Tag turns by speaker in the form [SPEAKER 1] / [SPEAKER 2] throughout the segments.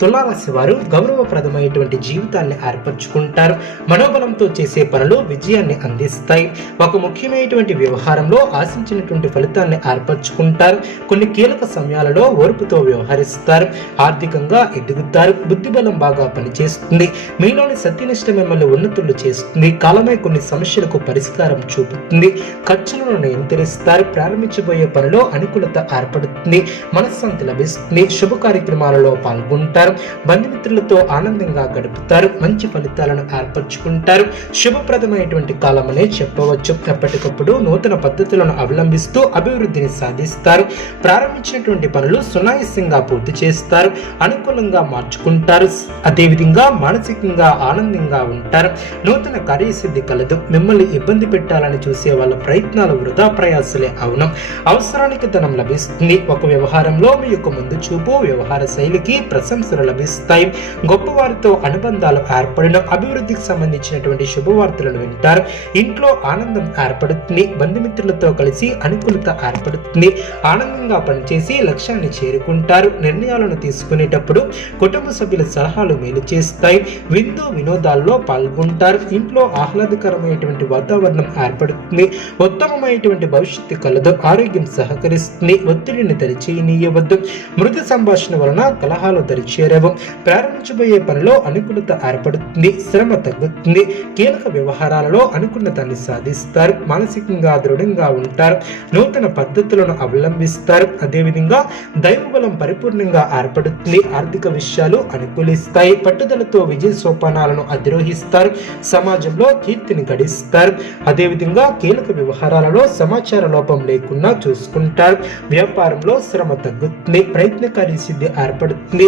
[SPEAKER 1] తులారాశి వారు గౌరవప్రదమైనటువంటి జీవితాన్ని ఏర్పరచుకుంటారు. మనోబలంతో చేసే పనులు విజయాన్ని అందిస్తాయి. ఒక ముఖ్యమైనటువంటి వ్యవహారంలో ఆశించినటువంటి ఫలితాన్ని ఏర్పరచుకుంటారు. కొన్ని కీలక సమయాలలో ఓర్పుతో వ్యవహరిస్తారు. ఆర్థికంగా ఎదుగుతారు. బుద్ధిబలం బాగా పనిచేస్తుంది. మీలోని సత్యనిష్ట మిమ్మల్ని ఉన్నతులు చేస్తుంది. కాలమే కొన్ని సమస్యలకు పరిష్కారం చూపుతుంది. ఖర్చులను నియంత్రిస్తారు. ప్రారంభించబోయే పనిలో అనుకూలత ఏర్పడుతుంది. మనశ్శాంతి లభిస్తుంది. శుభ కార్యక్రమాలలో పాల్గొంటారు. బంధుమిత్రులతో ఆనందంగా గడుపుతారు. మంచి ఫలితాలను ఏర్పరచుకుంటారు. శుభప్రదమైనటువంటి కాలం అనే చెప్పవచ్చు. ఎప్పటికప్పుడు నూతన పద్ధతులను అవలంబిస్తూ అభివృద్ధిని సాధిస్తారు. ప్రారంభించినటువంటి పనులు సునాయసంగా పూర్తి చేస్తారు. అనుకూలంగా మార్చుకుంటారు. అదేవిధంగా మానసికంగా ఆనందంగా ఉంటారు. నూతన కార్యసిద్ధి కలదు. మిమ్మల్ని ఇబ్బంది పెట్టాలని చూసే వాళ్ళ ప్రయత్నాలు వృధా ప్రయాసలే అవును. అవసరానికి ధనం లభిస్తుంది. ఒక వ్యవహారంలో మీ యొక్క ముందు చూపు వ్యవహార శైలికి ప్రశంస ప్రశంసలు లభిస్తాయి. గొప్పవారితో అనుబంధాలు ఏర్పడిన అభివృద్ధికి సంబంధించినటువంటి శుభవార్తలను వింటారు. ఇంట్లో ఆనందం ఏర్పడుతుంది. బంధుమిత్రులతో కలిసి అనుకూలత ఏర్పడుతుంది. ఆనందంగా పనిచేసి లక్ష్యాన్ని చేరుకుంటారు. నిర్ణయాలను తీసుకునేటప్పుడు కుటుంబ సభ్యుల సలహాలు మేలు చేస్తాయి. విందు వినోదాల్లో పాల్గొంటారు. ఇంట్లో ఆహ్లాదకరమైనటువంటి వాతావరణం ఏర్పడుతుంది. ఉత్తమమైనటువంటి భవిష్యత్తు కలదు. ఆరోగ్యం సహకరిస్తుంది. ఒత్తిడిని దరిచేయనీయవద్దు మృదు సంభాషణ వలన కలహాలు చేరావు. ప్రారంభించబోయే పనిలో అనుకూలత ఏర్పడుతుంది శ్రమ తగ్గుతుంది. కీలక వ్యవహారాలలో అనుకున్నతాన్ని సాధిస్తారు మానసికంగా దృఢంగా ఉంటారు నూతన పద్ధతులను అవలంబిస్తారు. అదేవిధంగా దైవబలం పరిపూర్ణంగా ఏర్పడుతుంది ఆర్థిక విషయాలు అనుకూలిస్తాయి పట్టుదలతో విజయ సోపానాలను అధిరోహిస్తారు సమాజంలో కీర్తిని గడిస్తారు. అదేవిధంగా కీలక వ్యవహారాలలో సమాచార లోపం లేకుండా చూసుకుంటారు. వ్యాపారంలో శ్రమ తగ్గుతుంది ప్రయత్నకారి సిద్ధి ఏర్పడుతుంది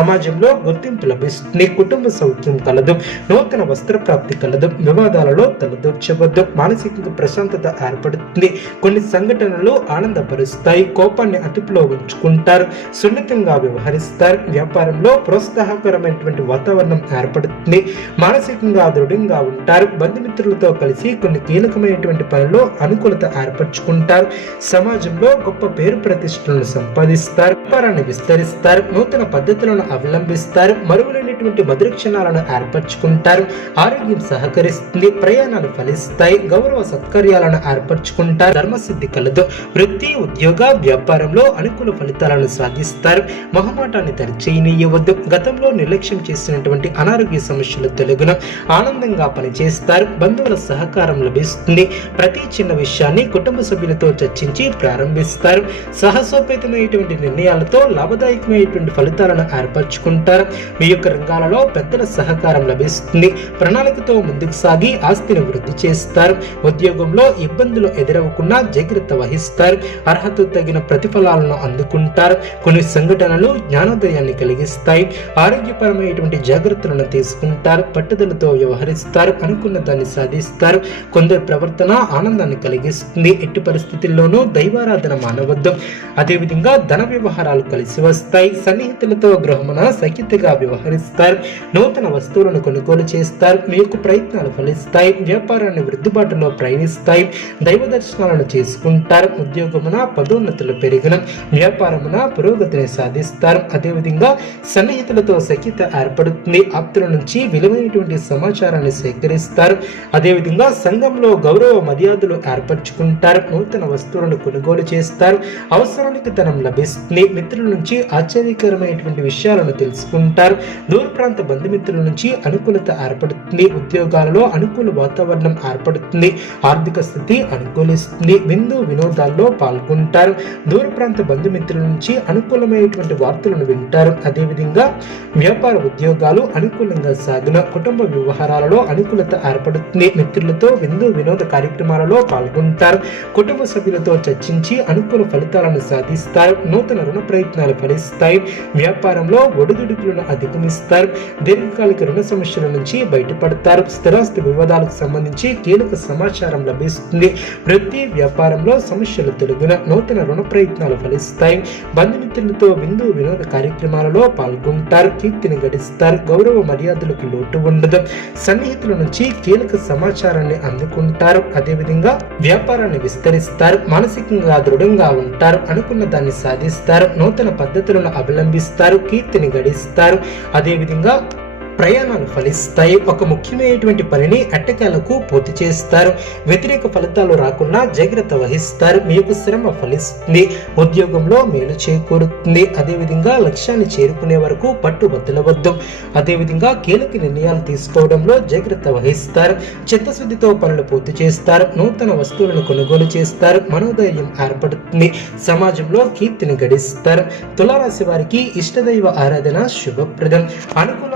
[SPEAKER 1] సమాజంలో గుర్తింపు లభిస్తుంది. కుటుంబ సౌఖ్యం కలదు. నూతన వస్త్ర ప్రాప్తి కలదు. వివాదాలలో తలదూర్చవద్దు. మానసిక ప్రశాంతత ఏర్పడుతుంది. కొన్ని సంఘటనలు ఆనందపరుస్తాయి. కోపాన్ని అదుపులో ఉంచుకుంటారు. సున్నితంగా వ్యవహరిస్తారు. వ్యాపారంలో ప్రోత్సాహకరమైనటువంటి వాతావరణం ఏర్పడుతుంది. మానసికంగా దృఢంగా ఉంటారు. బంధుమిత్రులతో కలిసి కొన్ని కీలకమైనటువంటి పనుల్లో అనుకూలత ఏర్పరచుకుంటారు. సమాజంలో గొప్ప పేరు ప్రతిష్టలను సంపాదిస్తారు. వ్యాపారాన్ని విస్తరిస్తారు. నూతన పద్ధతులను అవలంబిస్తారు మరుగులైనటువంటి మధుర క్షణాలను ఏర్పరచుకుంటారు. ఆరోగ్యం సహకరిస్తుంది. ప్రయాణాలు ఫలిస్తాయి. గౌరవ సత్కార్యాలను ఏర్పరచుకుంటారు. ధర్మసిద్ధి కలదు. వృత్తి ఉద్యోగ వ్యాపారంలో అనుకూల ఫలితాలను సాధిస్తారు. మొహమాటాన్ని తరిచేయనీయవద్దు గతంలో నిర్లక్ష్యం చేసినటువంటి అనారోగ్య సమస్యలు తెలుగును. ఆనందంగా పనిచేస్తారు. బంధువుల సహకారం లభిస్తుంది. ప్రతి చిన్న విషయాన్ని కుటుంబ సభ్యులతో చర్చించి ప్రారంభిస్తారు. సాహసోపేతమైనటువంటి నిర్ణయాలతో లాభదాయకమైనటువంటి ఫలితాలను ఏర్పరచుకుంటారు మీ యొక్క రంగాలలో పెద్దల సహకారం లభిస్తుంది. ప్రణాళికతో ముందుకు సాగి ఆస్తిని వృద్ధి చేస్తారు. ఉద్యోగంలో ఇబ్బందులు ఎదురవకుండా జాగ్రత్త వహిస్తారు. అర్హత తగిన ప్రతిఫలాలను అందుకుంటారు. కొన్ని సంఘటనలు జ్ఞానోదయాన్ని కలిగిస్తాయి. ఆరోగ్యపరమైనటువంటి జాగ్రత్తలను తీసుకుంటారు. పట్టుదలతో వ్యవహరిస్తారు. అనుకున్న దాన్ని సాధిస్తారు. కొందరి ప్రవర్తన ఆనందాన్ని కలిగిస్తుంది. ఎట్టి పరిస్థితుల్లోనూ దైవారాధన మానవద్దు. అదేవిధంగా ధన వ్యవహారాలు కలిసి వస్తాయి. సన్నిహితులతో గృహమున సఖ్యతగా వ్యవహరిస్తారు. నూతన వస్తువులను కొనుగోలు చేస్తారు. మీ యొక్క ప్రయత్నాలు ఫలిస్తాయి. వ్యాపారాన్ని వృద్ధిబాటులో ప్రయాణిస్తాయి. దైవ దర్శనాలను చేసుకుంటారు. ఉద్యోగమున పదోన్నతులు పెరిగిన వ్యాపారమున పురోగతిని సాధిస్తారు. అదేవిధంగా సన్నిహితులతో సఖ్యత ఏర్పడుతుంది. ఆప్తుల నుంచి విలువైనటువంటి సమాచారాన్ని సేకరిస్తారు. అదేవిధంగా సంఘంలో గౌరవ మర్యాదలు ఏర్పరచుకుంటారు. నూతన వస్తువులను కొనుగోలు చేస్తారు. అవసరానికి ధనం లభిస్తుంది. మిత్రుల నుంచి ఆశ్చర్యకరమైనటువంటి విషయాలు విషయాలను తెలుసుకుంటారు. దూర ప్రాంత బంధుమిత్రుల నుంచి అనుకూలత ఏర్పడుతుంది. ఉద్యోగాలలో అనుకూల వాతావరణం ఏర్పడుతుంది. ఆర్థిక స్థితి అనుకూలిస్తుంది. విందు వినోదాల్లో పాల్గొంటారు. దూర ప్రాంత బంధుమిత్రుల నుంచి అనుకూలమైనటువంటి వార్తలను వింటారు. అదేవిధంగా వ్యాపార ఉద్యోగాలు అనుకూలంగా సాగిన కుటుంబ వ్యవహారాలలో అనుకూలత ఏర్పడుతుంది. మిత్రులతో విందు వినోద కార్యక్రమాలలో పాల్గొంటారు. కుటుంబ సభ్యులతో చర్చించి అనుకూల ఫలితాలను సాధిస్తారు. నూతన రుణ ప్రయత్నాలు ఫలిస్తాయి. వ్యాపారంలో ఒడిదుడుకులను అధిగమిస్తారు. దీర్ఘకాలిక రుణ సమస్యల నుంచి బయటపడతారు. స్థిరాస్తి వివాదాలకు సంబంధించి కీలక సమాచారం లభిస్తుంది. ప్రతి వ్యాపారంలో సమస్యలు తొలగిన నూతన రుణ ప్రయత్నాలు ఫలిస్తాయి. బంధుమిత్రులతో విందు వినోద కార్యక్రమాలలో పాల్గొంటారు. కీర్తిని గడిస్తారు. గౌరవ మర్యాదలకు లోటు ఉండదు. సన్నిహితుల నుంచి కీలక సమాచారాన్ని అందుకుంటారు. అదేవిధంగా వ్యాపారాన్ని విస్తరిస్తారు. మానసికంగా దృఢంగా ఉంటారు. అనుకున్న దాన్ని సాధిస్తారు. నూతన పద్ధతులను అవలంబిస్తారు. కీర్తిని గడిస్తారు. అదేవిధంగా ప్రయాణాలు ఫలిస్తాయి. ఒక ముఖ్యమైనటువంటి పనిని అట్టకాలకు పూర్తి చేస్తారు. వ్యతిరేక ఫలితాలు రాకుండా జాగ్రత్త వహిస్తారు. మీ యొక్క శ్రమ ఫలిస్తుంది. ఉద్యోగంలో మేలు చేకూరుతుంది. అదేవిధంగా లక్ష్యాన్ని చేరుకునే వరకు పట్టు వదలవద్దు అదేవిధంగా కీలక నిర్ణయాలు తీసుకోవడంలో జాగ్రత్త వహిస్తారు. చిత్తశుద్ధితో పనులు పూర్తి చేస్తారు. నూతన వస్తువులను కొనుగోలు చేస్తారు. మనోధైర్యం ఏర్పడుతుంది. సమాజంలో కీర్తిని గడిస్తారు. తులారాశి వారికి ఇష్టదైవ ఆరాధన శుభప్రదం. అనుకున్న